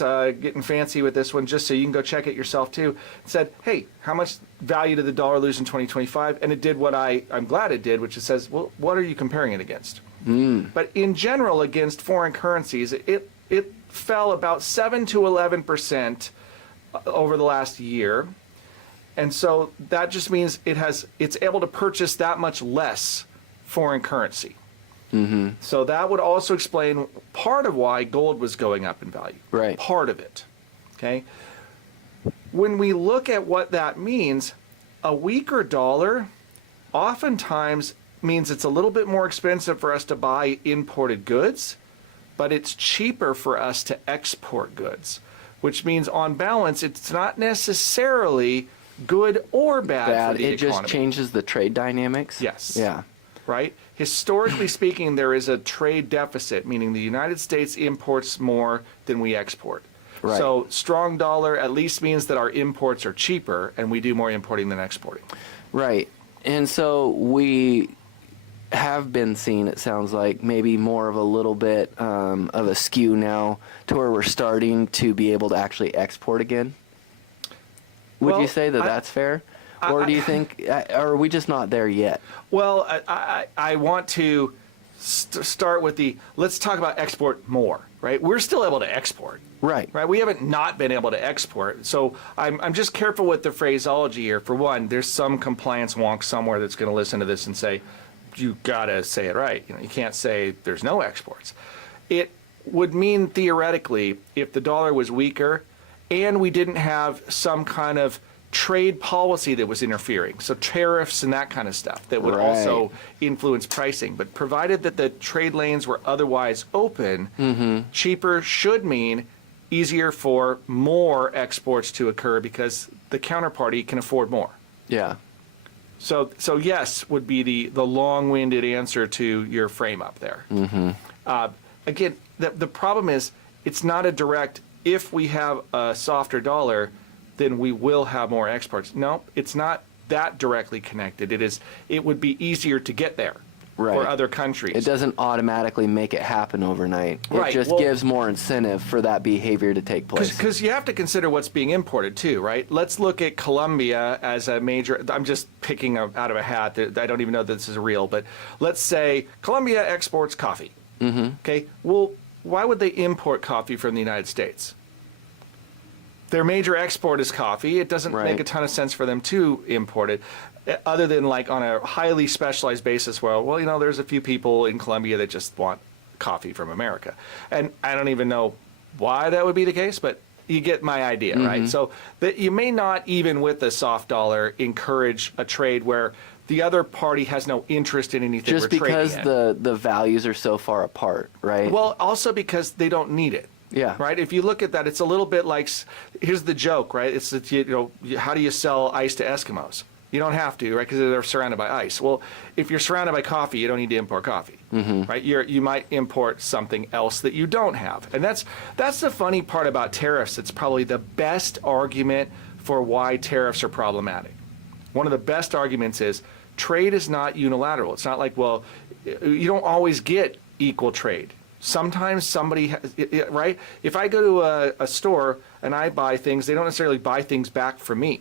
was getting fancy with this one, just so you can go check it yourself too. It said, hey, how much value did the dollar lose in 2025? And it did what I'm glad it did, which it says, well, what are you comparing it against? But in general, against foreign currencies, it fell about 7 to 11% over the last year. And so that just means it's able to purchase that much less foreign currency. So that would also explain part of why gold was going up in value. Right. Part of it. Okay. When we look at what that means, a weaker dollar oftentimes means it's a little bit more expensive for us to buy imported goods, but it's cheaper for us to export goods, which means on balance, it's not necessarily good or bad for the economy. It just changes the trade dynamics? Yes. Yeah. Right? Historically speaking, there is a trade deficit, meaning the United States imports more than we export. Right. So strong dollar at least means that our imports are cheaper and we do more importing than exporting. Right. And so we have been seeing, it sounds like, maybe more of a little bit of a skew now to where we're starting to be able to actually export again. Would you say that that's fair? Or do you think, are we just not there yet? Well, I want to start with let's talk about export more, right? We're still able to export. Right. Right. We haven't not been able to export. So I'm just careful with the phraseology here. For one, there's some compliance wonk somewhere that's going to listen to this and say, you got to say it right. You can't say there's no exports. It would mean theoretically, if the dollar was weaker and we didn't have some kind of trade policy that was interfering, so tariffs and that kind of stuff that would also influence pricing. But provided that the trade lanes were otherwise open, cheaper should mean easier for more exports to occur because the counterparty can afford more. Yeah. So yes would be the long-winded answer to your frame up there. Again, the problem is it's not a direct, if we have a softer dollar, then we will have more exports. No, it's not that directly connected. It would be easier to get there for other countries. It doesn't automatically make it happen overnight. It just gives more incentive for that behavior to take place. Because you have to consider what's being imported too, right? Let's look at Colombia as a major, I'm just picking out of a hat, I don't even know that this is real, but let's say Colombia exports coffee. Okay, well, why would they import coffee from the United States? Their major export is coffee. It doesn't make a ton of sense for them to import it, other than like on a highly specialized basis where, well, there's a few people in Colombia that just want coffee from America. And I don't even know why that would be the case, but you get my idea, right? So that you may not, even with the soft dollar, encourage a trade where the other party has no interest in anything just we're trading in. Just because the values are so far apart, right? Well, also because they don't need it. Yeah. Right. If you look at that, it's a little bit like, here's the joke, right? It's that, how do you sell ice to Eskimos? You don't have to, right? Because they're surrounded by ice. Well, if you're surrounded by coffee, you don't need to import coffee, right? You might import something else that you don't have, and that's the funny part about tariffs. It's probably the best argument for why tariffs are problematic. One of the best arguments is trade is not unilateral. It's not like, well, you don't always get equal trade. Sometimes somebody, right? If I go to a store and I buy things, they don't necessarily buy things back for me.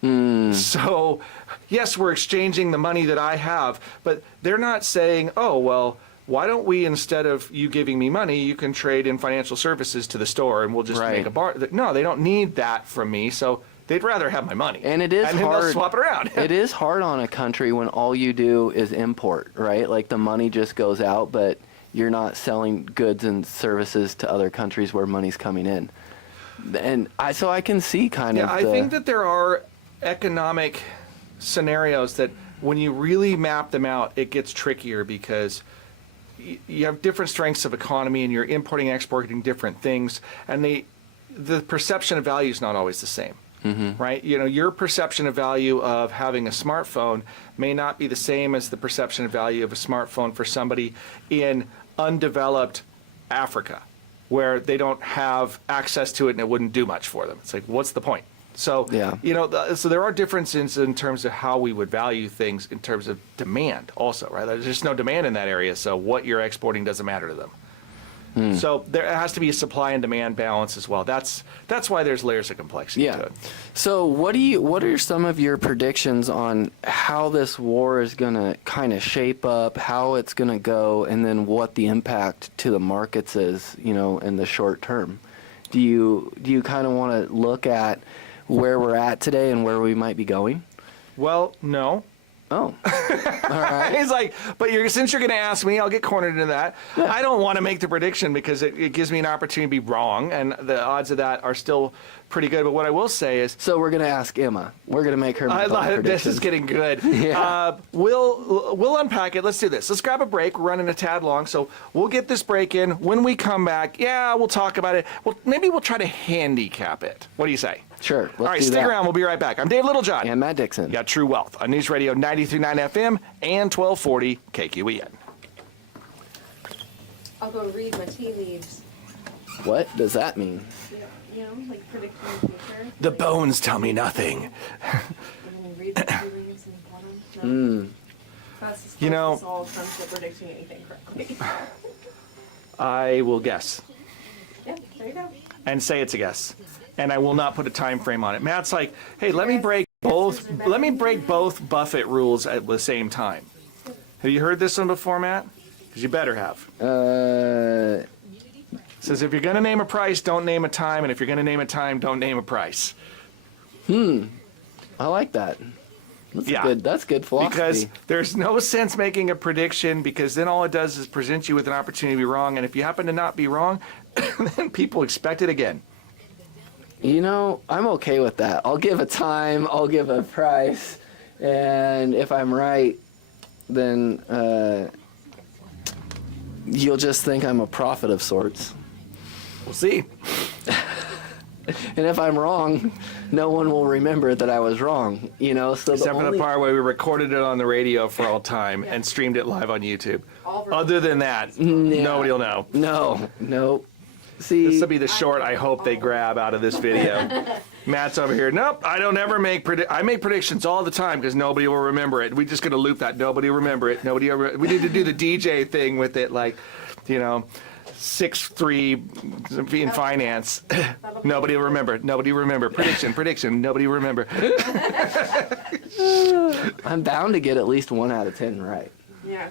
So, yes, we're exchanging the money that I have, but they're not saying, oh, well, why don't we, instead of you giving me money, you can trade in financial services to the store and we'll just make a bar. No, they don't need that from me, so they'd rather have my money. And it is hard. And they'll swap it around. It is hard on a country when all you do is import, right? Like the money just goes out, but you're not selling goods and services to other countries where money's coming in. And so I can see kind of I think that there are economic scenarios that when you really map them out, it gets trickier because you have different strengths of economy and you're importing, exporting different things, and the perception of value is not always the same. Right? Your perception of value of having a smartphone may not be the same as the perception of value of a smartphone for somebody in undeveloped Africa, where they don't have access to it and it wouldn't do much for them. It's like, what's the point? So, so there are differences in terms of how we would value things in terms of demand also, right? There's just no demand in that area, so what you're exporting doesn't matter to them. So there has to be a supply and demand balance as well. That's why there's layers of complexity to Yeah. it. So what are some of your predictions on how this war is going to kind of shape up, how it's going to go, and then what the impact to the markets is, in the short term? Do you kind of want to look at where we're at today and where we might be going? Well, no. Oh, all right. He's like, but since you're going to ask me, I'll get cornered into that. Yeah. I don't want to make the prediction because it gives me an opportunity to be wrong, and the odds of that are still pretty good. But what I will say is, so we're going to ask Emma. We're going to make her. This is getting good. Yeah. We'll unpack it. Let's do this. Let's grab a break. We're running a tad long, so we'll get this break in. When we come back, we'll talk about it. Well, maybe we'll try to handicap it. What do you say? Sure. Let's All right, do stick that. around. We'll be right back. I'm Dave Littlejohn. And Matt Dixon. You got True Wealth on News Radio 93.9 FM and 1240 KQEN. I'll go read my tea leaves. What does that mean? Like predicting the future. The bones tell me nothing. And then read the tea leaves and tell them. No. That's as close as all comes to predicting anything correctly. I will guess Yeah, there you go. and say it's a guess, and I will not put a time frame on it. Matt's like, hey, let me break both Buffett rules at the same time. Have you heard this one before, Matt? Because you better have. It says if you're going to name a price, don't name a time, and if you're going to name a time, don't name a price. I like that. That's good philosophy. Because there's no sense making a prediction, because then all it does is present you with an opportunity to be wrong, and if you happen to not be wrong, then people expect it again. I'm okay with that. I'll give a time, I'll give a price, and if I'm right, then you'll just think I'm a prophet of sorts. We'll see. And if I'm wrong, no one will remember that I was wrong, So Except for the part where we recorded it on the radio for all time and streamed it live on YouTube. Other than that, nobody will know. No. See, This will be the short I hope they grab out of this video. Matt's over here. Nope, I don't ever I make predictions all the time because nobody will remember it. We're just going to loop that. Nobody will remember it. We need to do the DJ thing with it, like, 6-3 in finance. Nobody will remember. Nobody will remember. Prediction. Nobody will remember. I'm bound to get at least 1 out of 10 right. Yeah.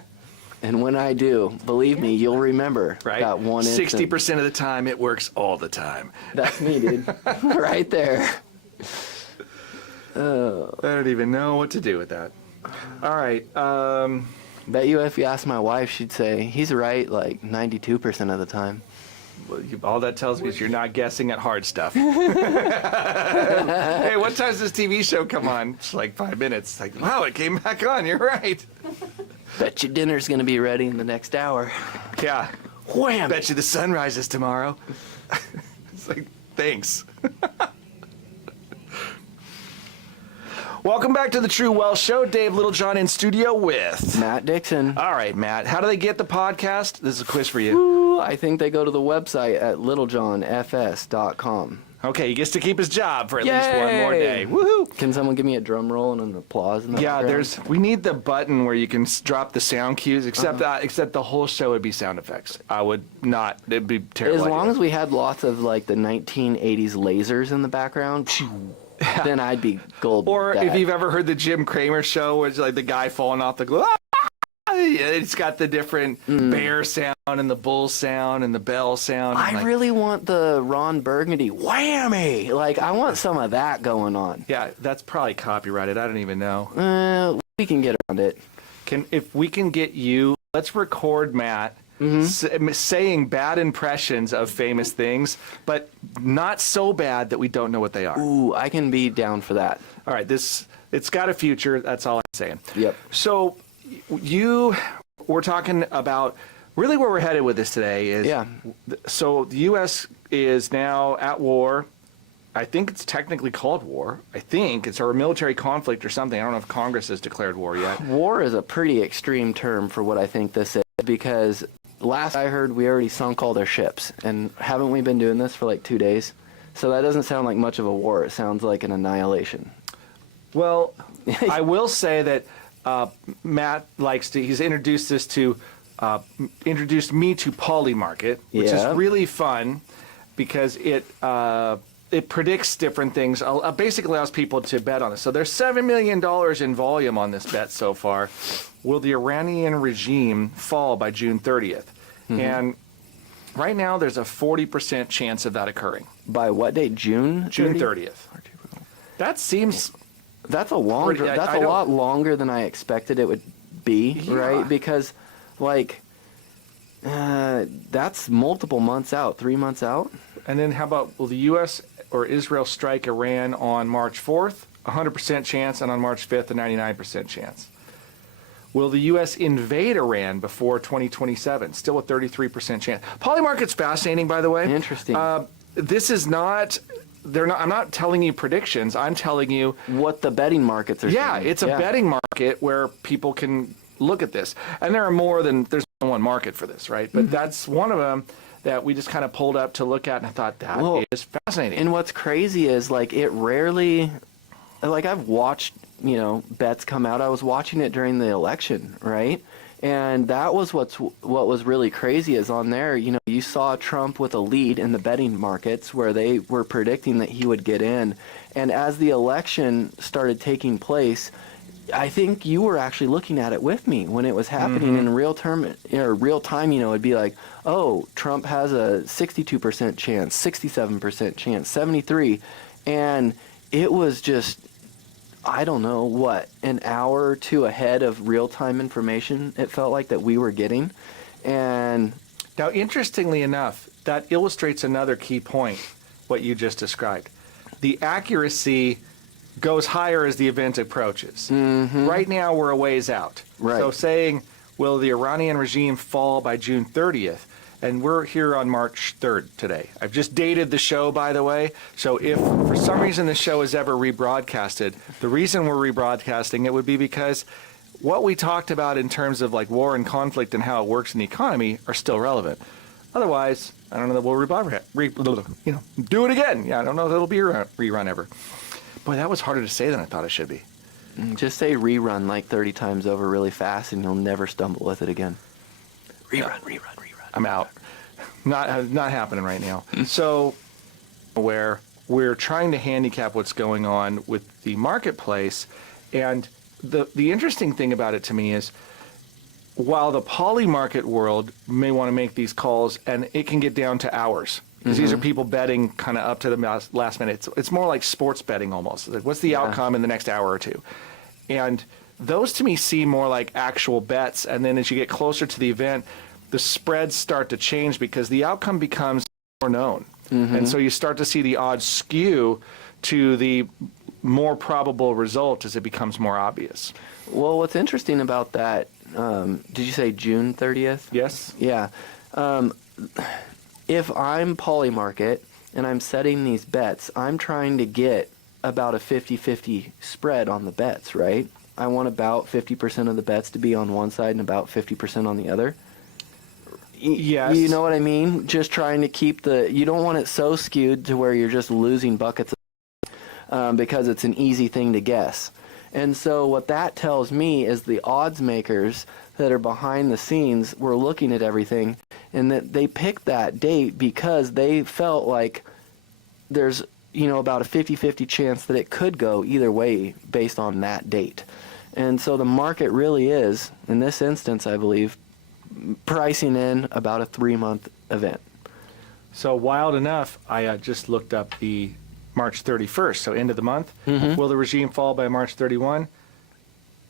And when I do, believe me, you'll remember Right? that one instant. 60% of the time, it works all the time. That's me, dude. Right there. I don't even know what to do with that. All right. Bet you if you ask my wife, she'd say, he's right like 92% of the time. Well, all that tells me is you're not guessing at hard stuff. Hey, what time does this TV show come on? It's like 5 minutes. It's like, wow, it came back on. You're right. Bet your dinner's going to be ready in the next hour. Yeah. Wham! Bet you the sun rises tomorrow. It's like, thanks. Welcome back to the True Wealth Show. Dave Littlejohn in studio with Matt Dixon. All right, Matt. How do they get the podcast? This is a quiz for you. Ooh, I think they go to the website at littlejohnfs.com. Okay, he gets to keep his job for at least Yay! one more day. Woohoo! Can someone give me a drum roll and an applause? In the Yeah, background? we need the button where you can drop the sound cues, except the whole show would be sound effects. I would not, it'd be terrible. As long as we had lots of like the 1980s lasers in the background, then I'd be gold. Or with if that. you've ever heard the Jim Cramer show where it's like the guy falling off the glove. It's got the different bear sound and the bull sound and the bell sound. I really want the Ron Burgundy whammy. Like, I want some of that going on. Yeah, that's probably copyrighted. I don't even know. We can get around it. If we can get you, let's record Matt saying bad impressions of famous things, but not so bad that we don't know what they are. Ooh, I can be down for that. All right, it's got a future. That's all I'm saying. Yep. So we're talking about really where we're headed with this today is, so the U.S. is now at war. I think it's technically called war. I think it's a military conflict or something. I don't know if Congress has declared war yet. War is a pretty extreme term for what I think this is, because last I heard we already sunk all their ships, and haven't we been doing this for like 2 days? So that doesn't sound like much of a war. It sounds like an annihilation. Well, I will say that Matt he's introduced this to introduced me to Polymarket, which is Yeah. really fun because it predicts different things. Basically allows people to bet on this. So there's $7 million in volume on this bet so far. Will the Iranian regime fall by June 30th? And right now there's a 40% chance of that occurring. By what date? June? June 30th. That seems That's a longer. Pretty- I- That's I a don't- lot longer than I expected it would be, Yeah. right? Because, like, that's multiple months out, 3 months out. And then how about, will the U.S. or Israel strike Iran on March 4th? 100% chance, and on March 5th, a 99% chance. Will the U.S. invade Iran before 2027? Still a 33% chance. Polymarket's fascinating, by the way. Interesting. This is not, I'm not telling you predictions. I'm telling you, What the betting markets are. yeah, saying. it's a betting market where people can look at this. And there are more than, there's no one market for this, right? But that's one of them that we just kind of pulled up to look at, and I thought that Well, is fascinating. And what's crazy is, like, it rarely, like, I've watched, bets come out. I was watching it during the election, right? And that was what was really crazy is on there, you saw Trump with a lead in the betting markets where they were predicting that he would get in. And as the election started taking place, I think you were actually looking at it with me when it was happening in real time. It'd be like, oh, Trump has a 62% chance, 67% chance, 73, and it was just, I don't know what, an hour or two ahead of real time information. It felt like that we were getting, and Now, interestingly enough, that illustrates another key point, what you just described. The accuracy goes higher as the event approaches. Right now, we're a ways out. Right. So saying, will the Iranian regime fall by June 30th? And we're here on March 3rd today. I've just dated the show, by the way. So if for some reason the show is ever rebroadcasted, the reason we're rebroadcasting it would be because what we talked about in terms of like war and conflict and how it works in the economy are still relevant. Otherwise, I don't know that we'll do it again. Yeah, I don't know that it'll be a rerun ever. Boy, that was harder to say than I thought it should be. just say rerun like 30 times over really fast, and you'll never stumble with it again. Rerun. I'm out. Not happening right now. So, where we're trying to handicap what's going on with the marketplace, and the interesting thing about it to me is, while the poly market world may want to make these calls, and it can get down to hours, because these are people betting kind of up to the last minute. It's more like sports betting almost. Like, what's the outcome in the next hour or two? And those to me seem more like actual bets. And then as you get closer to the event, the spreads start to change because the outcome becomes more known. And so you start to see the odds skew to the more probable result as it becomes more obvious. Well, what's interesting about that, did you say June 30th? Yes? Yeah. If I'm Polymarket and I'm setting these bets, I'm trying to get about a 50-50 spread on the bets, right? I want about 50% of the bets to be on one side and about 50% on the other. Yes. You know what I mean? Just trying to keep you don't want it so skewed to where you're just losing buckets because it's an easy thing to guess. And so what that tells me is the odds makers that are behind the scenes were looking at everything, and that they picked that date because they felt like there's about a 50-50 chance that it could go either way based on that date. And so the market really is, in this instance, I believe, pricing in about a 3-month event. So wild enough, I just looked up the March 31st, so end of the month. Will the regime fall by March 31?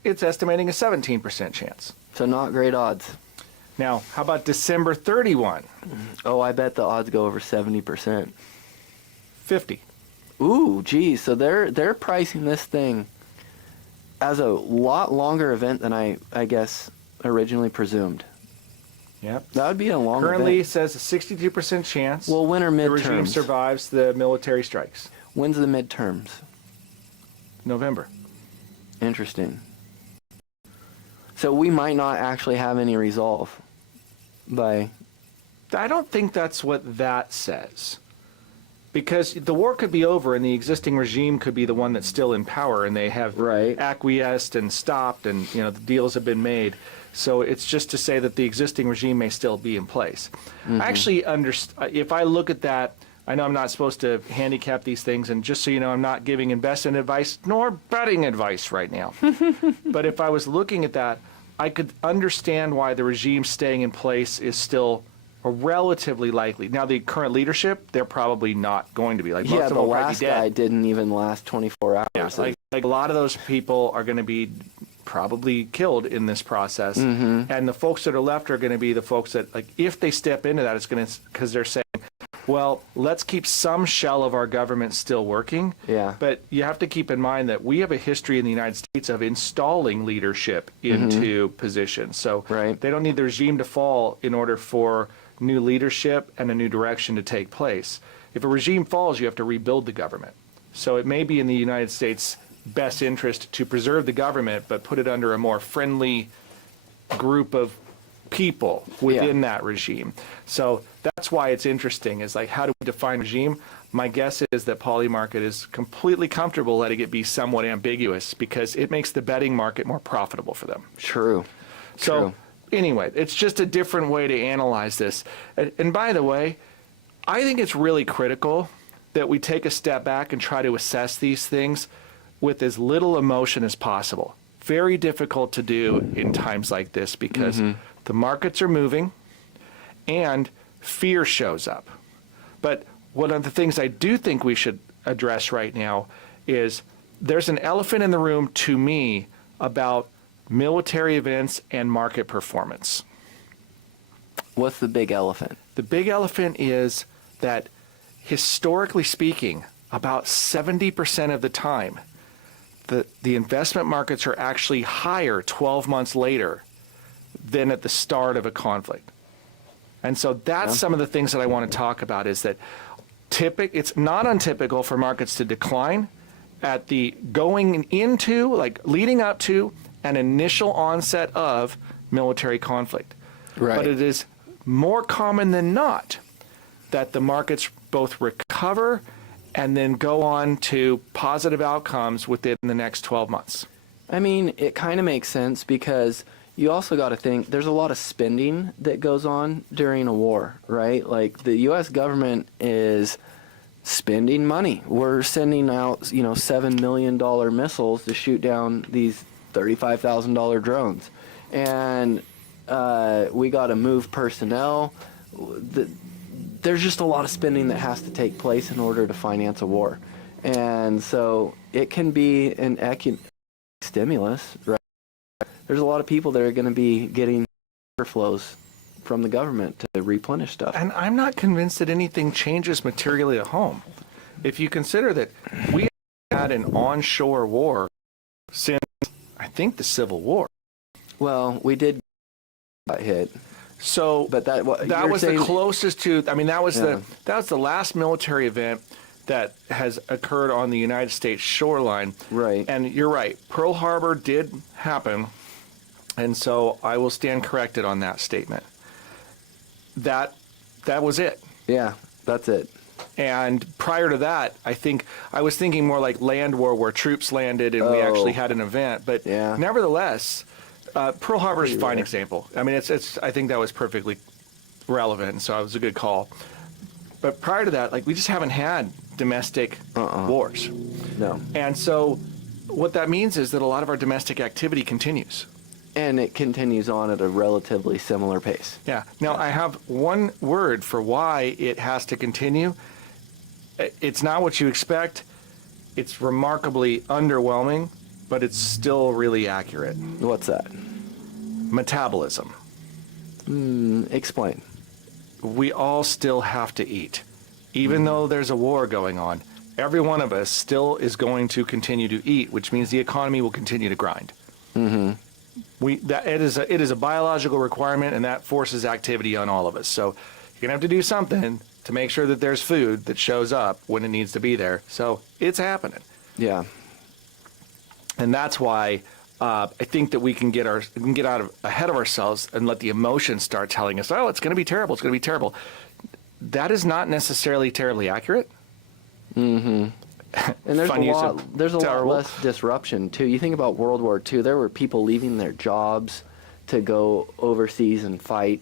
It's estimating a 17% chance. So not great odds. Now, how about December 31? Oh, I bet the odds go over 70%. 50. Ooh, geez. So they're pricing this thing as a lot longer event than I guess originally presumed. Yep. That would be a long Currently, it event. says a 62% chance Well, when are the regime midterms? survives the military strikes. When's the midterms? November. Interesting. So we might not actually have any resolve by... I don't think that's what that says. Because the war could be over and the existing regime could be the one that's still in power and they have Right. acquiesced and stopped and the deals have been made. So it's just to say that the existing regime may still be in place. I actually if I look at that, I know I'm not supposed to handicap these things, and just so you know, I'm not giving investment advice nor betting advice right now. But if I was looking at that, I could understand why the regime staying in place is still relatively likely. Now, the current leadership, they're probably not going to be. Like, most Yeah, of the them will probably last be dead. guy didn't even last 24 hours. Yeah, like a lot of those people are going to be probably killed in this process. And the folks that are left are going to be the folks that, like, if they step into that, it's going to, because they're saying, well, let's keep some shell of our government still working. Yeah. But you have to keep in mind that we have a history in the United States of installing leadership into positions. So Right. they don't need the regime to fall in order for new leadership and a new direction to take place. If a regime falls, you have to rebuild the government. So it may be in the United States' best interest to preserve the government, but put it under a more friendly group of people within that regime. So that's why it's interesting, is like, how do we define regime? My guess is that Polymarket is completely comfortable letting it be somewhat ambiguous because it makes the betting market more profitable for them. True. So True. anyway, it's just a different way to analyze this. And by the way, I think it's really critical that we take a step back and try to assess these things with as little emotion as possible. Very difficult to do in times like this because the markets are moving and fear shows up. But one of the things I do think we should address right now is there's an elephant in the room to me about military events and market performance. What's the big elephant? The big elephant is that historically speaking, about 70% of the time, the investment markets are actually higher 12 months later than at the start of a conflict. And so that's some of the things that I want to talk about, is that it's not untypical for markets to decline at the going into, like leading up to an initial onset of military conflict. Right. But it is more common than not that the markets both recover and then go on to positive outcomes within the next 12 months. I mean, it kind of makes sense because you also got to think there's a lot of spending that goes on during a war, right? Like the U.S. government is spending money. We're sending out, $7 million missiles to shoot down these $35,000 drones. And we got to move personnel. There's just a lot of spending that has to take place in order to finance a war. And so it can be an economic stimulus, right? There's a lot of people that are going to be getting overflows from the government to replenish stuff. And I'm not convinced that anything changes materially at home. If you consider that we had an onshore war since, I think, the Civil War. Well, we did get hit. So, But that was the closest to. I mean, that was Yeah. the last military event that has occurred on the United States shoreline. Right. And you're right. Pearl Harbor did happen, and so I will stand corrected on that statement. That was it. Yeah, that's it. And prior to that, I was thinking more like land war, where troops landed and we Oh. actually had an event. But Yeah. nevertheless, Pearl Harbor is a Pretty fine rare. example. I mean, I think that was perfectly relevant, and so it was a good call. But prior to that, like, we just haven't had domestic wars. No. And so what that means is that a lot of our domestic activity continues. And it continues on at a relatively similar pace. Yeah. Now, I have one word for why it has to continue. It's not what you expect. It's remarkably underwhelming, but it's still really accurate. What's that? Metabolism. Explain. We all still have to eat. Even though there's a war going on, every one of us still is going to continue to eat, which means the economy will continue to grind. It is a biological requirement, and that forces activity on all of us. So you're going to have to do something to make sure that there's food that shows up when it needs to be there. So it's happening. Yeah. And that's why I think that we can get ahead of ourselves and let the emotions start telling us, oh, it's going to be terrible. It's going to be terrible. That is not necessarily terribly accurate. And there's Fun use a of lot. There's a lot terrible. less disruption too. You think about World War II. There were people leaving their jobs to go overseas and fight,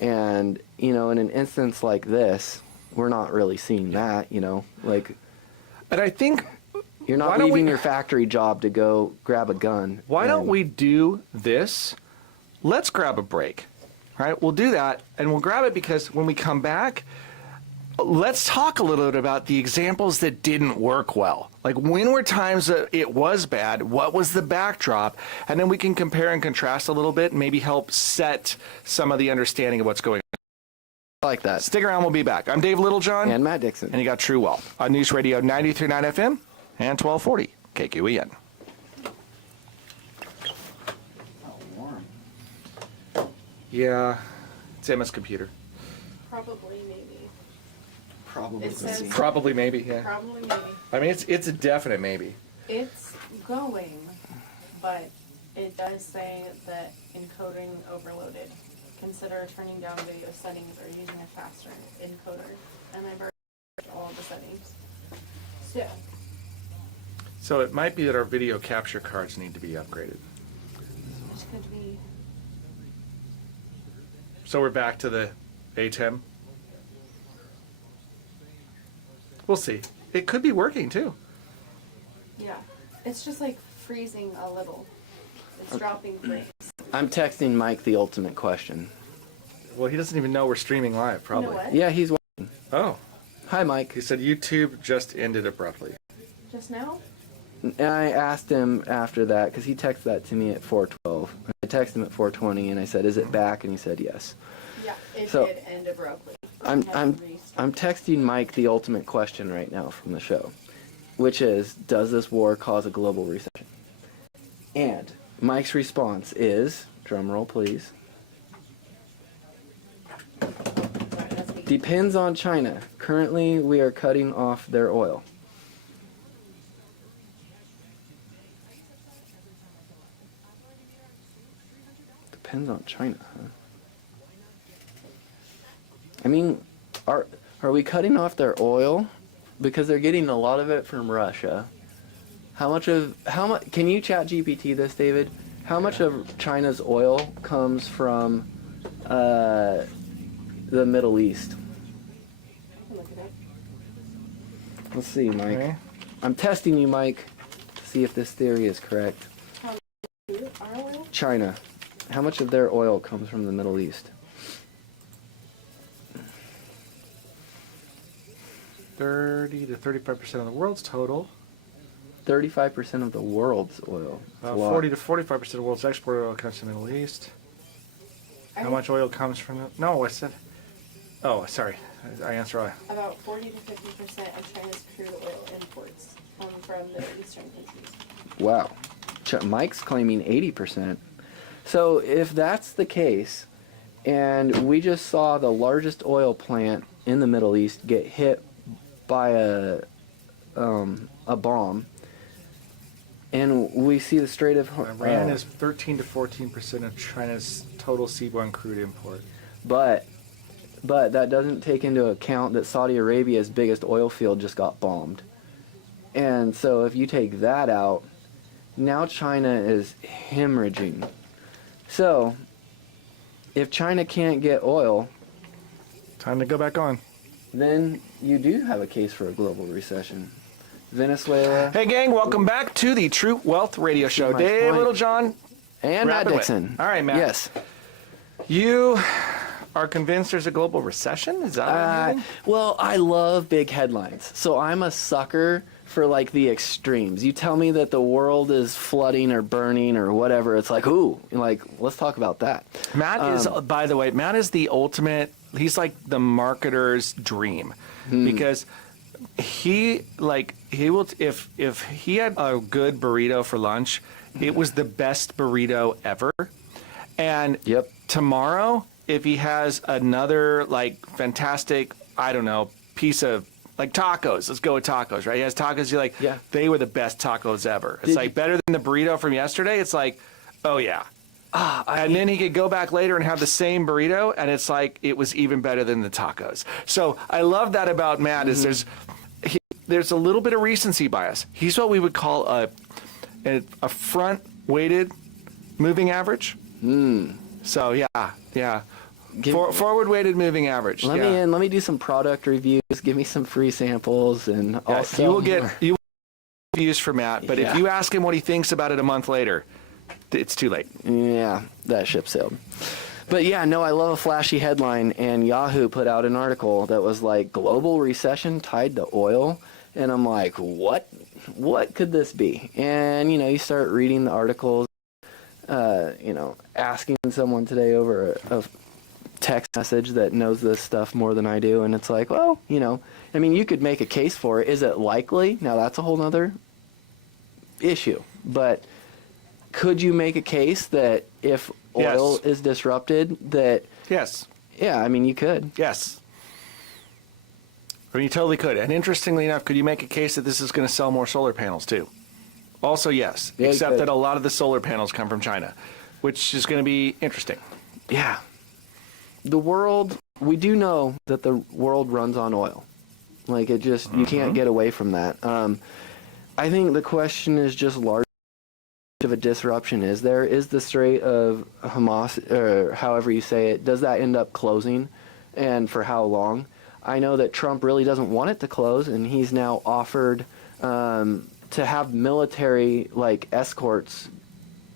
and in an instance like this, we're not really seeing that. Like And I think, you're Why not don't leaving we- your factory job to go grab a gun. why don't and- we do this? Let's grab a break, right? We'll do that, and we'll grab it because when we come back, let's talk a little bit about the examples that didn't work well. Like, when were times that it was bad? What was the backdrop? And then we can compare and contrast a little bit and maybe help set some of the understanding of what's going on. I like that? Stick around, we'll be back. I'm Dave Littlejohn. And Matt Dixon. And you got True Wealth on News Radio 93.9 FM and 1240 KQEN. Yeah, it's Emma's computer. Probably, maybe. Probably. It says Probably, maybe, yeah. probably, maybe. I mean, it's a definite maybe. It's going, but it does say that encoding overloaded. Consider turning down video settings or using a faster encoder. And I've already all of the settings. So, So it might be that our video capture cards need to be upgraded. which could be, So we're back to the ATEM. We'll see. It could be working too. yeah. It's just like freezing a little. It's dropping frames. I'm texting Mike the ultimate question. Well, he doesn't even know we're streaming live, probably. You know what? Yeah, he's. Oh, Hi, Mike. he said YouTube just ended abruptly. Just now? And I asked him after that because he texted that to me at 4:12. I texted him at 4:20 and I said, "Is it back?" And he said, "Yes." Yeah, it So, did end abruptly. I'm Had I'm to restart. I'm texting Mike the ultimate question right now from the show, which is, does this war cause a global recession? And Mike's response is, drum roll please, Sorry, that's me. depends on China. Currently, we are cutting off their oil. Depends on China, huh? I mean, are we cutting off their oil because they're getting a lot of it from Russia? How much? Can you chat GPT this, David? How much of China's oil comes from the Middle East? I can look it up. Let's see, Mike. Okay. I'm testing you, Mike, to see if this theory is correct. Our oil? China. How much of their oil comes from the Middle East? 30 to 35% of the world's total. 35% of the world's oil. That's a lot. 40 to 45% of the world's export oil comes from the Middle East. How much oil comes from the... No, I said... Oh, sorry. I answered wrong. About 40 to 50% of China's crude oil imports come from Middle Eastern countries. Wow. Mike's claiming 80%. So if that's the case, and we just saw the largest oil plant in the Middle East get hit by a bomb, and we see the Strait of Iran is 13 to 14% of China's total seaborne crude import. but that doesn't take into account that Saudi Arabia's biggest oil field just got bombed. And so if you take that out, now China is hemorrhaging. So if China can't get oil, Time to go back on. then you do have a case for a global recession. Venezuela Hey, gang, welcome back to the True Wealth Radio Show. my Dave point. Littlejohn, and Matt rapidly. Dixon. All right, Matt. Yes. You are convinced there's a global recession? Is that what I'm hearing? Well, I love big headlines. So I'm a sucker for like the extremes. You tell me that the world is flooding or burning or whatever, it's like, ooh, like let's talk about that. Matt is, by the way, Matt is the ultimate, he's like the marketer's dream. Because he will, if he had a good burrito for lunch, it was the best burrito ever. And Yep. tomorrow, if he has another like fantastic, I don't know, piece of like tacos, let's go with tacos, right? He has tacos, you're like, Yeah. they were the best tacos ever. It's Did like you- better than the burrito from yesterday. It's like, oh yeah. And then he could go back later and have the same burrito, and it's like it was even better than the tacos. So I love that about Matt. Is there's a little bit of recency bias. He's what we would call a front-weighted moving average. So yeah. Forward-weighted moving average. Let me in. Let me do some product reviews. Give me some free samples, and I'll sell you will more. get reviews from Matt. But if you ask him what he thinks about it a month later, it's too late. Yeah, that ship sailed. But yeah, no, I love a flashy headline, and Yahoo put out an article that was like global recession tied to oil, and I'm like, what? What could this be? And you start reading the articles, asking someone today over a text message that knows this stuff more than I do, and it's like, well, I mean, you could make a case for it. Is it likely? Now that's a whole nother issue, but could you make a case that if oil is disrupted, that Yes. yeah, I mean, you could. Yes. I mean, you totally could. And interestingly enough, could you make a case that this is going to sell more solar panels too? Also, yes. Yeah, you except could. that a lot of the solar panels come from China, which is going to be interesting. Yeah. The world, we do know that the world runs on oil. Like, it just, you can't get away from that. I think the question is just large of a disruption is there? Is the Strait of Hamas, or however you say it, does that end up closing? And for how long? I know that Trump really doesn't want it to close, and he's now offered to have military, like, escorts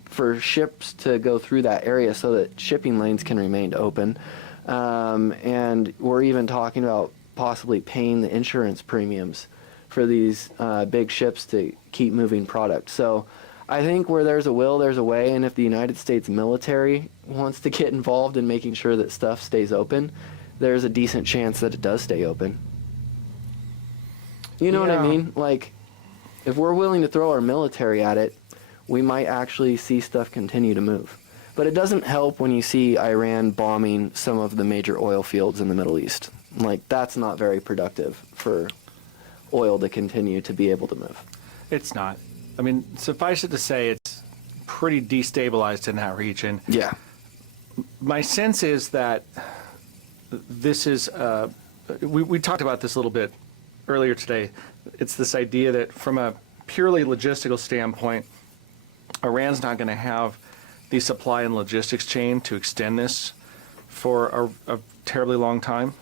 for ships to go through that area so that shipping lanes can remain open. And we're even talking about possibly paying the insurance premiums for these big ships to keep moving product. So I think where there's a will, there's a way, and if the United States military wants to get involved in making sure that stuff stays open, there's a decent chance that it does stay open. You know what I mean? Like, if we're willing to throw our military at it, we might actually see stuff continue to move. But it doesn't help when you see Iran bombing some of the major oil fields in the Middle East. Like, that's not very productive for oil to continue to be able to move. It's not. I mean, suffice it to say, it's pretty destabilized in that region. Yeah. My sense is that this is, we talked about this a little bit earlier today. It's this idea that from a purely logistical standpoint, Iran's not going to have the supply and logistics chain to extend this for a terribly long time.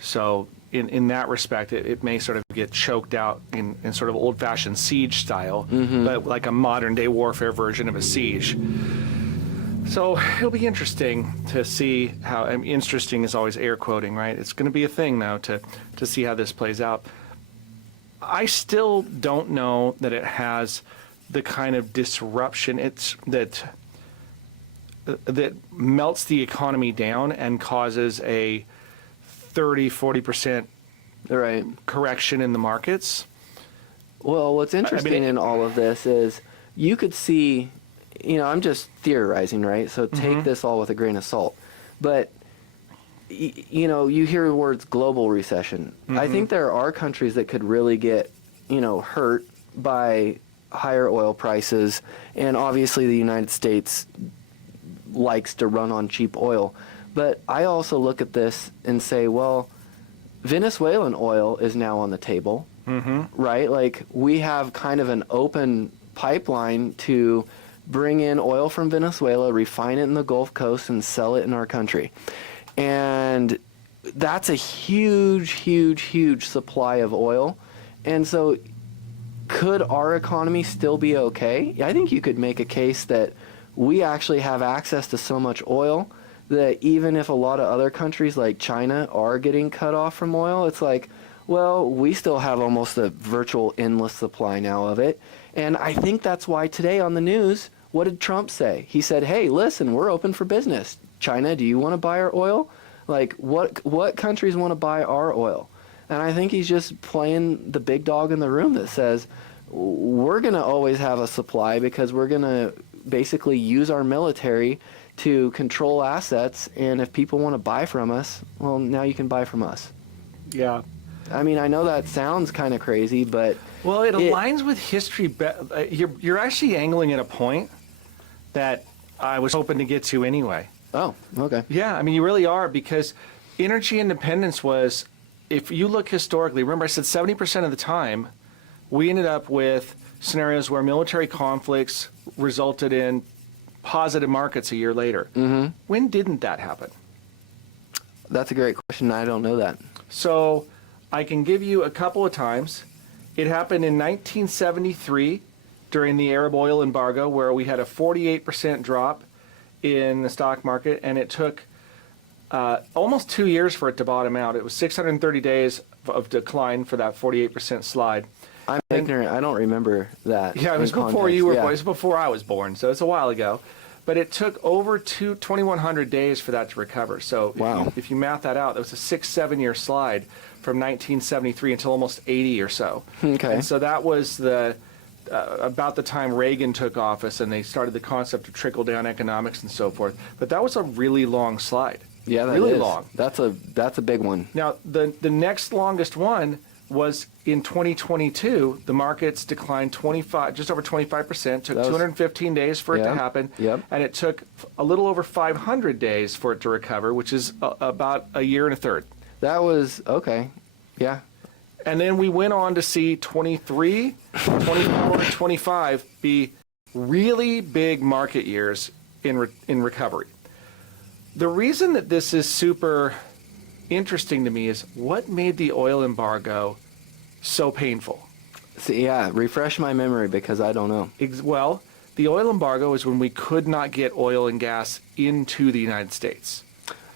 So in that respect, it may sort of get choked out in sort of old-fashioned siege style, but like a modern-day warfare version of a siege. So it'll be interesting to see how, I mean, interesting is always air quoting, right? It's going to be a thing now to see how this plays out. I still don't know that it has the kind of disruption that melts the economy down and causes a 30-40% Right. correction in the markets. Well, what's interesting in all of this is you could see, I'm just theorizing, right? So take this all with a grain of salt. But, you hear the words global recession. I think there are countries that could really get, hurt by higher oil prices. And obviously the United States likes to run on cheap oil. But I also look at this and say, well, Venezuelan oil is now on the table, right? Like, we have kind of an open pipeline to bring in oil from Venezuela, refine it in the Gulf Coast, and sell it in our country. And that's a huge, huge, huge supply of oil. And so could our economy still be okay? I think you could make a case that we actually have access to so much oil that even if a lot of other countries like China are getting cut off from oil, it's like, well, we still have almost a virtual endless supply now of it. And I think that's why today on the news, what did Trump say? He said, hey, listen, we're open for business. China, do you want to buy our oil? Like, what countries want to buy our oil? And I think he's just playing the big dog in the room that says, we're going to always have a supply because we're going to basically use our military to control assets, and if people want to buy from us, well, now you can buy from us. Yeah. I mean, I know that sounds kind of crazy, but Well, it aligns with history. You're actually angling at a point that I was hoping to get to anyway. oh, okay. Yeah, I mean, you really are, because energy independence was if you look historically, remember I said 70% of the time, we ended up with scenarios where military conflicts resulted in positive markets a year later. Mm-hmm. When didn't that happen? That's a great question. I don't know that. So I can give you a couple of times. It happened in 1973 during the Arab oil embargo, where we had a 48% drop in the stock market, and it took almost 2 years for it to bottom out. It was 630 days of decline for that 48% slide. I'm ignorant. I don't remember that. Yeah, it was before you were born. It was before I was born, so it's a while ago. But it took over 2,100 days for that to recover. So Wow. if you math that out, that was a 6-7 year slide from 1973 until almost 80 or so. Okay. And so that was about the time Reagan took office, and they started the concept of trickle-down economics and so forth. But that was a really long slide. Yeah, that really is. long. That's a big one. Now, the next longest one was in 2022. The markets declined just over 25%. Took 215 days for it to happen. Yep. And it took a little over 500 days for it to recover, which is about a year and a third. That was okay. Yeah. And then we went on to see 23, 24, 25 be really big market years in recovery. The reason that this is super interesting to me is what made the oil embargo so painful? See, yeah, refresh my memory because I don't know. Well, the oil embargo is when we could not get oil and gas into the United States.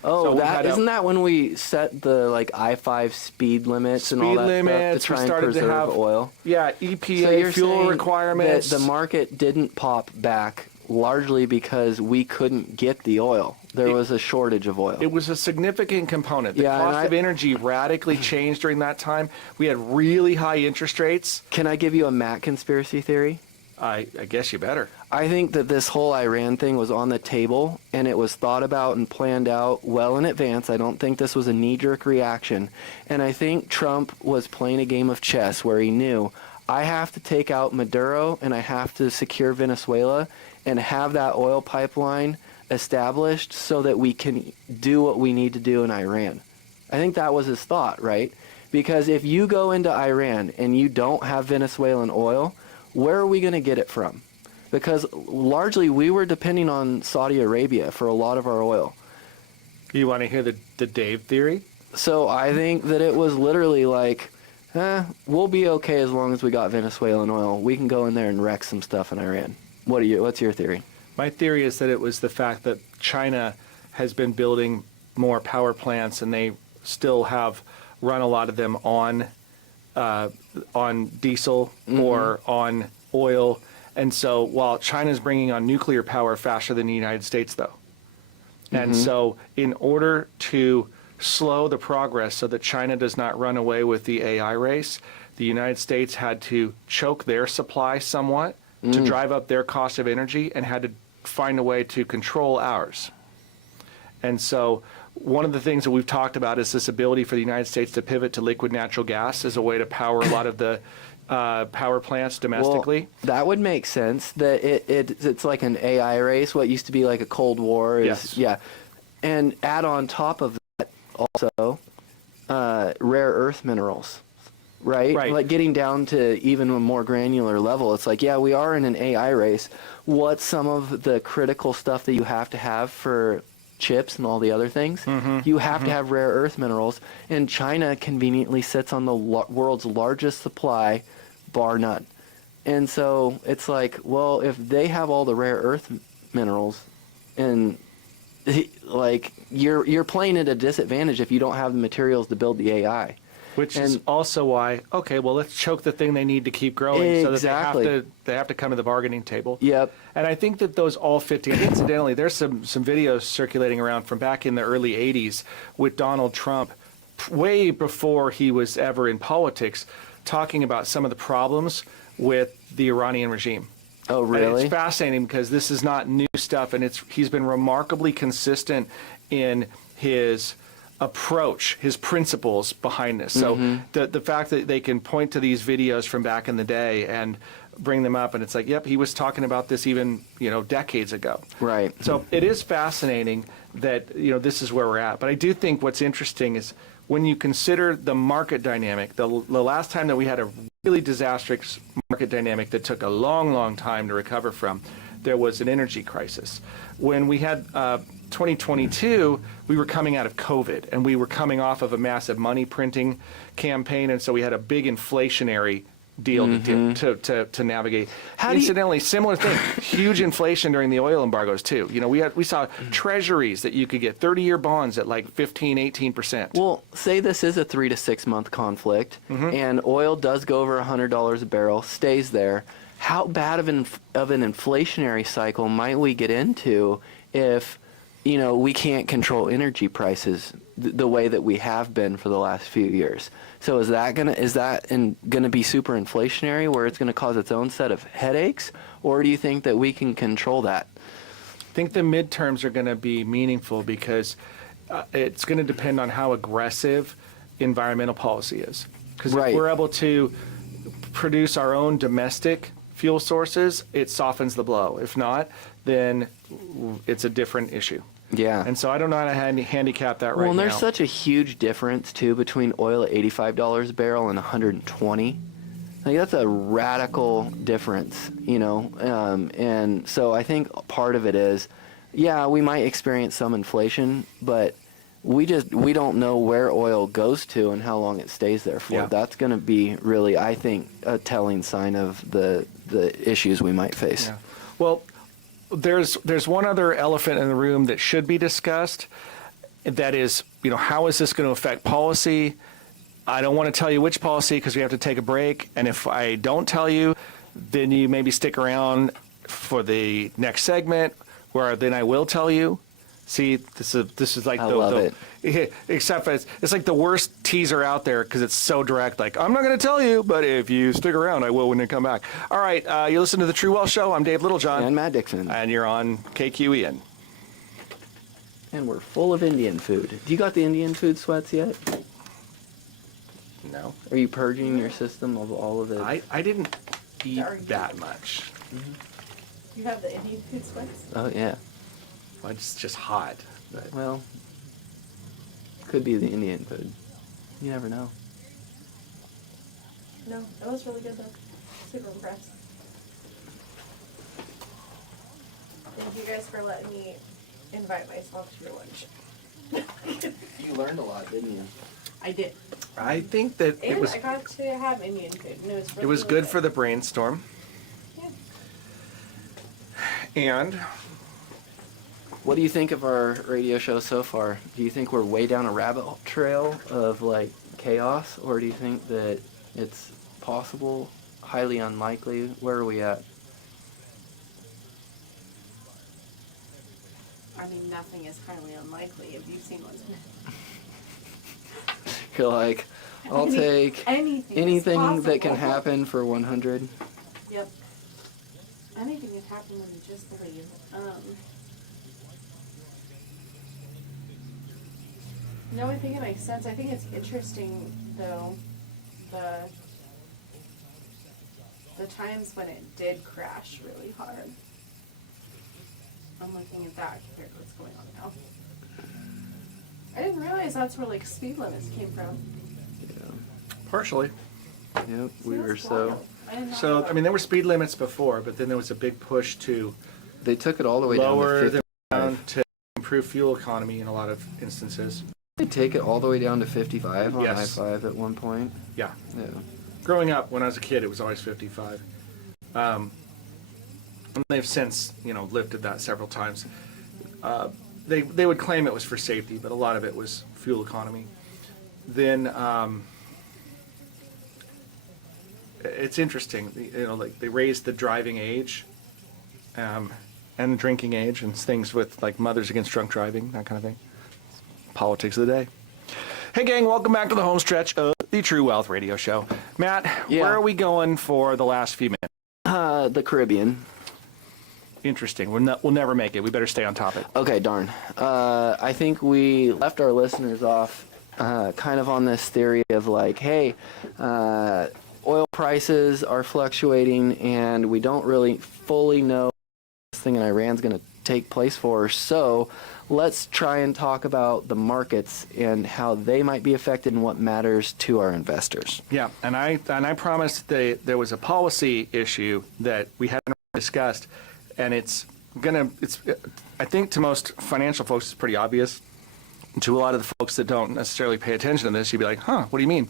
Oh, So isn't that when we set the I-5 speed limits and all that limits, stuff to try we and started to preserve have oil? Yeah, So EPA you're fuel saying requirements. that the market didn't pop back largely because we couldn't get the oil. There was a shortage of oil. It was a significant component. The Yeah, and cost of energy radically changed during that time. We had really high interest rates. Can I give you a Matt conspiracy theory? I guess you better. I think that this whole Iran thing was on the table and it was thought about and planned out well in advance. I don't think this was a knee-jerk reaction. And I think Trump was playing a game of chess where he knew, I have to take out Maduro and I have to secure Venezuela and have that oil pipeline established so that we can do what we need to do in Iran. I think that was his thought, right? Because if you go into Iran and you don't have Venezuelan oil, where are we going to get it from? Because largely we were depending on Saudi Arabia for a lot of our oil. You want to hear the Dave theory? So I think that it was literally like, we'll be okay as long as we got Venezuelan oil. We can go in there and wreck some stuff in Iran. What's your theory? My theory is that it was the fact that China has been building more power plants, and they still have run a lot of them on diesel or on oil. And so while China's bringing on nuclear power faster than the United States, though. And so in order to slow the progress so that China does not run away with the AI race, the United States had to choke their supply somewhat to drive up their cost of energy and had to find a way to control ours. And so one of the things that we've talked about is this ability for the United States to pivot to liquid natural gas as a way to power a lot of the power plants domestically. Well, that would make sense. That it's like an AI race. What used to be like a Cold War is Yes. and add on top of that also rare earth minerals. Right? Like getting down to even a more granular level. It's like, we are in an AI race. What's some of the critical stuff that you have to have for chips and all the other things? You have to have rare earth minerals. And China conveniently sits on the world's largest supply, bar none. And so it's like, well, if they have all the rare earth minerals, and like you're playing at a disadvantage if you don't have the materials to build the AI. Which is also why, okay, well, let's choke the thing they need to keep growing so that they have to come to the bargaining table. Yep. And I think that those all fit together. Incidentally, there's some videos circulating around from back in the early 80s with Donald Trump, way before he was ever in politics, talking about some of the problems with the Iranian regime. Oh, really? And it's fascinating because this is not new stuff, and he's been remarkably consistent in his approach, his principles behind this. So the fact that they can point to these videos from back in the day and bring them up, and it's like, yep, he was talking about this even, decades ago. Right. So it is fascinating that, this is where we're at. But I do think what's interesting is when you consider the market dynamic, the last time that we had a really disastrous market dynamic that took a long, long time to recover from, there was an energy crisis. When we had 2022, we were coming out of COVID, and we were coming off of a massive money printing campaign, and so we had a big inflationary deal to navigate. Incidentally, similar thing, huge inflation during the oil embargoes too. You know, we saw treasuries that you could get 30-year bonds at like 15-18%. Well, say this is a 3 to 6 month conflict, and oil does go over $100 a barrel, stays there. How bad of an inflationary cycle might we get into if, you know, we can't control energy prices the way that we have been for the last few years? So is that gonna be super inflationary, where it's gonna cause its own set of headaches, or do you think that we can control that? I think the midterms are going to be meaningful because it's going to depend on how aggressive environmental policy is. Because if we're able to produce our own domestic fuel sources, it softens the blow. If not, then it's a different issue. Yeah. And so I don't know how to handicap that right now. Well, and there's such a huge difference, too, between oil at $85 a barrel and $120. Like, that's a radical difference, you know? And so I think part of it is, yeah, we might experience some inflation, but we don't know where oil goes to and how long it stays there for. Yeah. That's going to be really, I think, a telling sign of the issues we might face. Yeah. Well, there's one other elephant in the room that should be discussed. That is, you know, how is this going to affect policy? I don't want to tell you which policy because we have to take a break. And if I don't tell you, then you maybe stick around for the next segment, where then I will tell you. See, this is like except it's like the worst teaser out there because it's so direct. Like, I'm not going to tell you, but if you stick around, I will when you come back. All right, you listen to the True Wealth Show. I'm Dave Littlejohn. And Matt Dixon. And you're on KQEN. And we're full of Indian food. Do you got the Indian food sweats yet? No. Are you purging your system of all of it? I didn't eat that much. You have the Indian food sweats? Oh, yeah. Well, it's just hot. But. Well, could be the Indian food. You never know. No, it was really good though. Super impressed. Thank you guys for letting me invite myself to your lunch. You learned a lot, didn't you? I did. I think that And I got to have Indian food. And it was really good for the brainstorm. Yeah. And what do you think of our radio show so far? Do you think we're way down a rabbit trail of like chaos, or do you think that it's possible, highly unlikely? Where are we at? I mean, nothing is highly unlikely if you've seen what's been. You're like, I'll take anything that can happen for 100. Yep. Anything can happen when you just believe. No, I think it makes sense. I think it's interesting, though, the times when it did crash really hard. I'm looking at that compared to what's going on now. I didn't realize that's where like speed limits came from. Yeah. partially. Yep, we That's were so. wild. I did not know So, that. I mean, there were speed limits before, but then there was a big push to They took it all the way lower down to them 55. down to improve fuel economy in a lot of instances. They take it all the way down to 55 on Yes. I-5 at one point. Yeah. Yeah. Growing up, when I was a kid, it was always 55. And they've since, lifted that several times. They would claim it was for safety, but a lot of it was fuel economy. Then it's interesting, like they raised the driving age and the drinking age and things with like Mothers Against Drunk Driving, that kind of thing. Politics of the day. Hey gang, welcome back to the home stretch of the True Wealth Radio Show. Matt, Yeah. where are we going for the last few minutes? The Caribbean. Interesting. We'll never make it. We better stay on topic. Okay, darn. I think we left our listeners off kind of on this theory of like, hey, oil prices are fluctuating and we don't really fully know if this thing in Iran's going to take place for. So let's try and talk about the markets and how they might be affected and what matters to our investors. Yeah, and I promised there was a policy issue that we hadn't discussed, and it's I think to most financial folks it's pretty obvious. To a lot of the folks that don't necessarily pay attention to this, you'd be like, huh, what do you mean?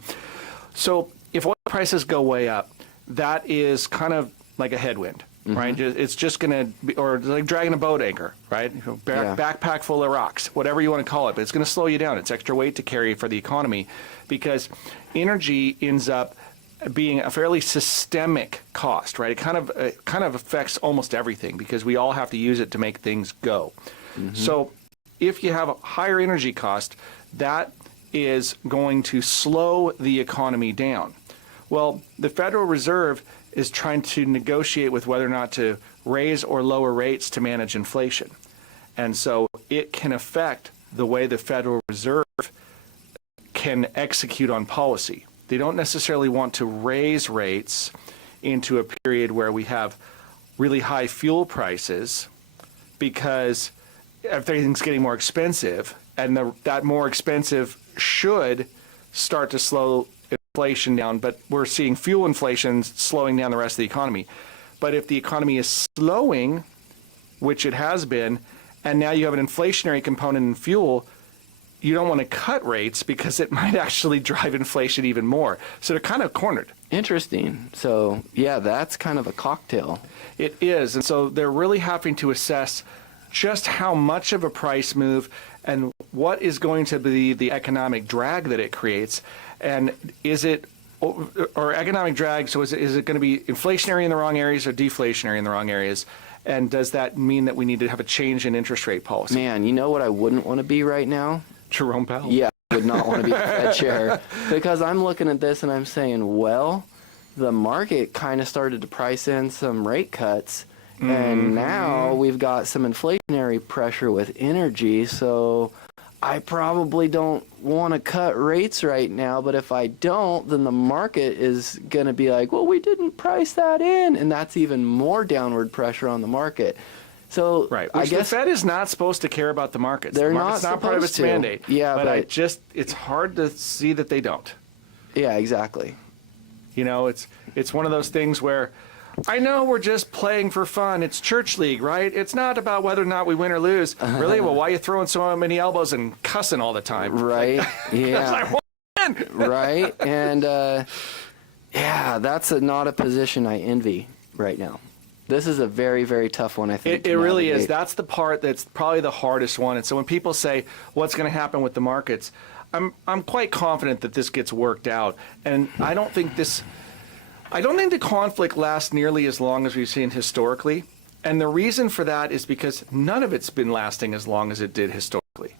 So if oil prices go way up, that is kind of like a headwind, right? It's just going to be, or like dragging a boat anchor, right? Backpack full of rocks, whatever you want to call it, but it's going to slow you down. It's extra weight to carry for the economy because energy ends up being a fairly systemic cost, right? It kind of affects almost everything because we all have to use it to make things go. So if you have a higher energy cost, that is going to slow the economy down. Well, the Federal Reserve is trying to negotiate with whether or not to raise or lower rates to manage inflation. And so it can affect the way the Federal Reserve can execute on policy. They don't necessarily want to raise rates into a period where we have really high fuel prices because everything's getting more expensive, and that more expensive should start to slow inflation down, but we're seeing fuel inflation slowing down the rest of the economy. But if the economy is slowing, which it has been, and now you have an inflationary component in fuel, you don't want to cut rates because it might actually drive inflation even more. So they're kind of cornered. Interesting. So, yeah, that's kind of a cocktail. It is. And so they're really having to assess just how much of a price move and what is going to be the economic drag that it creates. And is it, or economic drag, so is it going to be inflationary in the wrong areas or deflationary in the wrong areas? And does that mean that we need to have a change in interest rate policy? Man, you know what I wouldn't want to be right now? Jerome Powell. Yeah, I would not want to be the Fed chair because I'm looking at this and I'm saying, well, the market kind of started to price in some rate cuts. And now we've got some inflationary pressure with energy, so I probably don't want to cut rates right now, but if I don't, then the market is going to be like, well, we didn't price that in, and that's even more downward pressure on the market. So right, I which guess the Fed is not supposed to care about the markets. They're the market's not part of its supposed to. mandate. Yeah, but it's hard to see that they don't. Yeah, exactly. You know, it's one of those things where I know we're just playing for fun. It's church league, right? It's not about whether or not we win or lose. Really? Well, why are you throwing so many elbows and cussing all the time? Right. Yeah. I want to win. Right. And yeah, that's not a position I envy right now. This is a very, very tough one, I think. It really is. That's the part that's probably the hardest one. And so when people say, what's going to happen with the markets, I'm quite confident that this gets worked out. And I don't think the conflict lasts nearly as long as we've seen historically. And the reason for that is because none of it's been lasting as long as it did historically.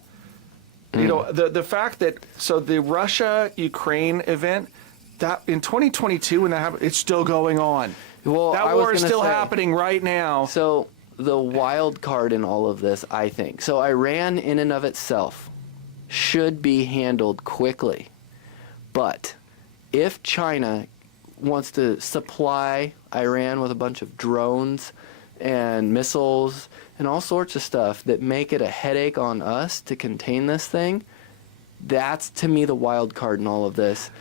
You know, the fact that, so the Russia-Ukraine event, that in 2022 when that happened, it's still going on. Well, that war is still happening right now. So the wild card in all of this, I think, so Iran in and of itself should be handled quickly. But if China wants to supply Iran with a bunch of drones and missiles and all sorts of stuff that make it a headache on us to contain this thing, that's to me the wild card in all of this.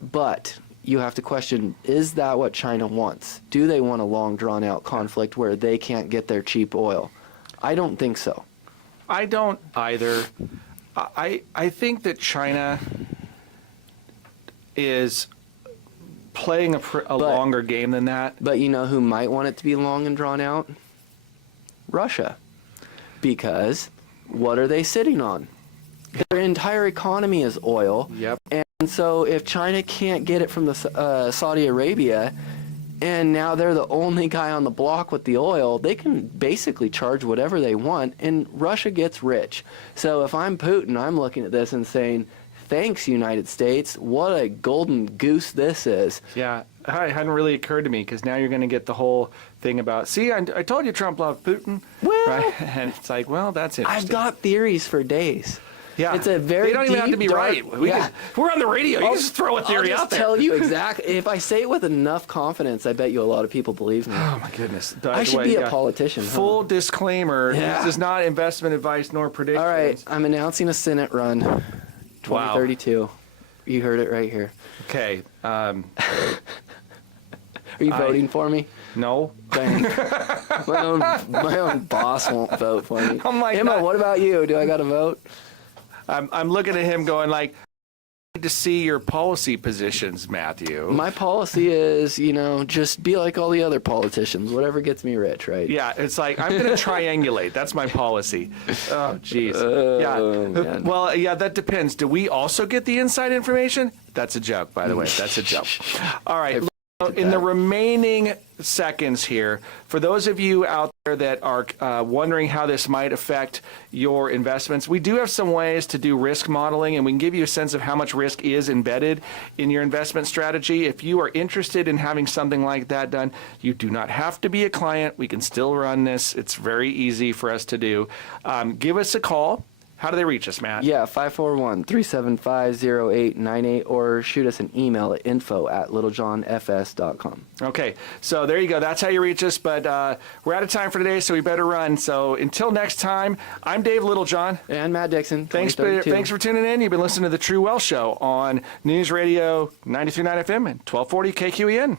But you have to question, is that what China wants? Do they want a long drawn out conflict where they can't get their cheap oil? I don't think so. I don't either. I think that China is playing a longer game than that. But you know who might want it to be long and drawn out? Russia. Because what are they sitting on? Their entire economy is oil. Yep. And so if China can't get it from the Saudi Arabia, and now they're the only guy on the block with the oil, they can basically charge whatever they want, and Russia gets rich. So if I'm Putin, I'm looking at this and saying, thanks, United States. What a golden goose this is. Yeah, it hadn't really occurred to me because now you're going to get the whole thing about, see, I told you Trump loved Putin. Well, right? And it's like, well, that's interesting. I've got theories for days. Yeah. It's a very They don't even have to be deep, right. dark- We're on the radio. You I'll- can just throw a theory I'll just out there. tell you exactly. If I say it with enough confidence, I bet you a lot of people believe me. Oh my goodness. By I the should way, be yeah. a politician. huh? Full disclaimer, Yeah. this is not investment advice nor predictions. All right, I'm announcing a Senate run, 2032. You heard it right here. Okay. Are you voting for me? No. Dang. my own boss won't vote for me. Oh my Emma, God. what about you? Do I got to vote? I'm looking at him going like, I need to see your policy positions, Matthew. My policy is, just be like all the other politicians. Whatever gets me rich, right? Yeah, it's like, I'm going to triangulate. That's my policy. Oh, jeez. man. Well, yeah, that depends. Do we also get the inside information? That's a joke, by the way. That's a joke. All right. In the remaining seconds here, for those of you out there that are wondering how this might affect your investments, we do have some ways to do risk modeling, and we can give you a sense of how much risk is embedded in your investment strategy. If you are interested in having something like that done, you do not have to be a client. We can still run this. It's very easy for us to do. Give us a call. How do they reach us, Matt? Yeah, 541-375-0898, or shoot us an email at info@littlejohnfs.com. Okay, so there you go. That's how you reach us. But we're out of time for today, so we better run. So until next time, I'm Dave Littlejohn. And Matt Dixon, Thanks 2032. for tuning in. You've been listening to The True Wealth Show on News Radio 93.9 FM and 1240 KQEN.